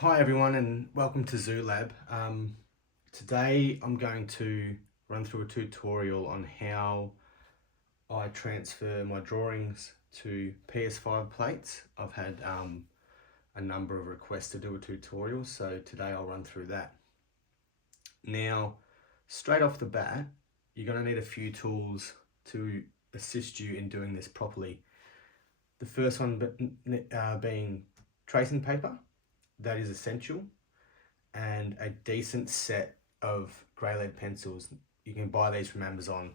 Hi everyone and welcome to Zoo Lab. Today I'm going to run through a tutorial on how I transfer my drawings to PS5 plates. I've had a number of requests to do a tutorial, so today I'll run through that. Now, straight off the bat, you're going to need a few tools to assist you in doing this properly. The first one being tracing paper. That is essential, and a decent set of grey lead pencils. You can buy these from Amazon,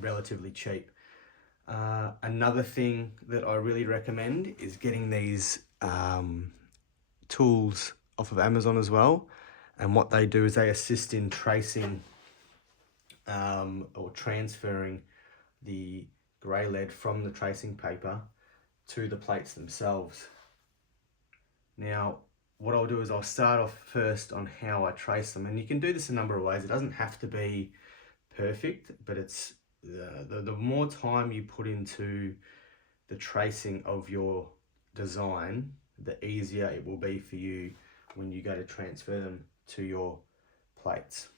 relatively cheap. Another thing that I really recommend is getting these tools off of Amazon as well. And what they do is they assist in tracing or transferring the grey lead from the tracing paper to the plates themselves. Now, what I'll do is I'll start off first on how I trace them, and you can do this a number of ways. It doesn't have to be perfect, but it's the more time you put into the tracing of your design, the easier it will be for you when you go to transfer them to your plates.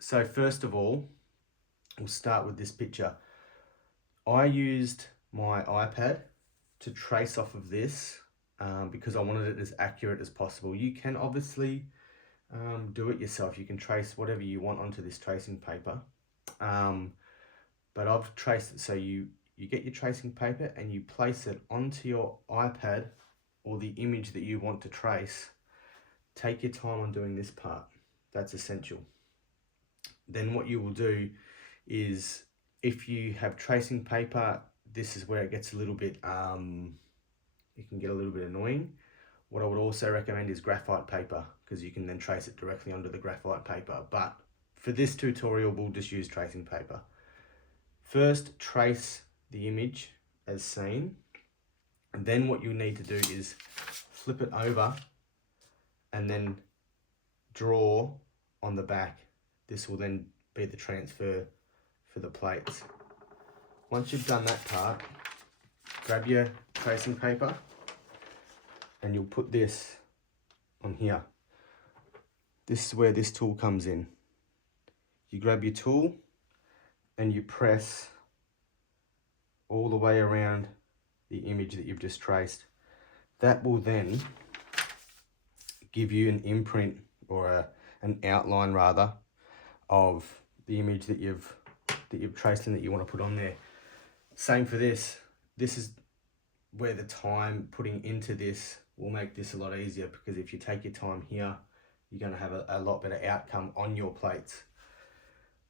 So first of all, we'll start with this picture. I used my iPad to trace off of this because I wanted it as accurate as possible. You can obviously do it yourself. You can trace whatever you want onto this tracing paper. But I've traced it, so you get your tracing paper and you place it onto your iPad or the image that you want to trace. Take your time on doing this part. That's essential. Then what you will do is, if you have tracing paper, this is where it gets a little bit it can get a little bit annoying. What I would also recommend is graphite paper, because you can then trace it directly onto the graphite paper. But for this tutorial, we'll just use tracing paper. First, trace the image as seen. And then what you need to do is flip it over and then draw on the back. This will then be the transfer for the plates. Once you've done that part, grab your tracing paper and you'll put this on here. This is where this tool comes in. You grab your tool and you press all the way around the image that you've just traced. That will then give you an imprint, or an outline rather, of the image that you've traced and that you want to put on there. Same for this. This is where the time putting into this will make this a lot easier, because if you take your time here, you're going to have a lot better outcome on your plates.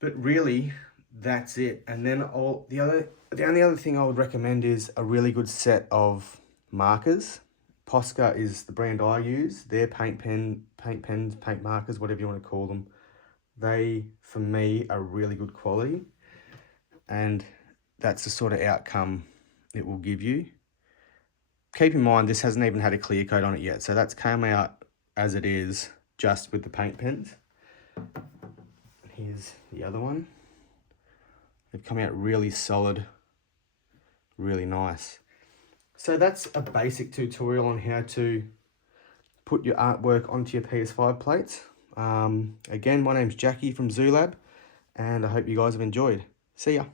But really, that's it. And then the only other thing I would recommend is a really good set of markers. Posca is the brand I use. They're paint pens, paint markers, whatever you want to call them. They, for me, are really good quality, and that's the sort of outcome it will give you. Keep in mind, this hasn't even had a clear coat on it yet, so that's come out as it is, just with the paint pens. Here's the other one. They've come out really solid, really nice. So that's a basic tutorial on how to put your artwork onto your PS5 plates. Again, my name's Jackie from Zoo Lab, and I hope you guys have enjoyed. See ya.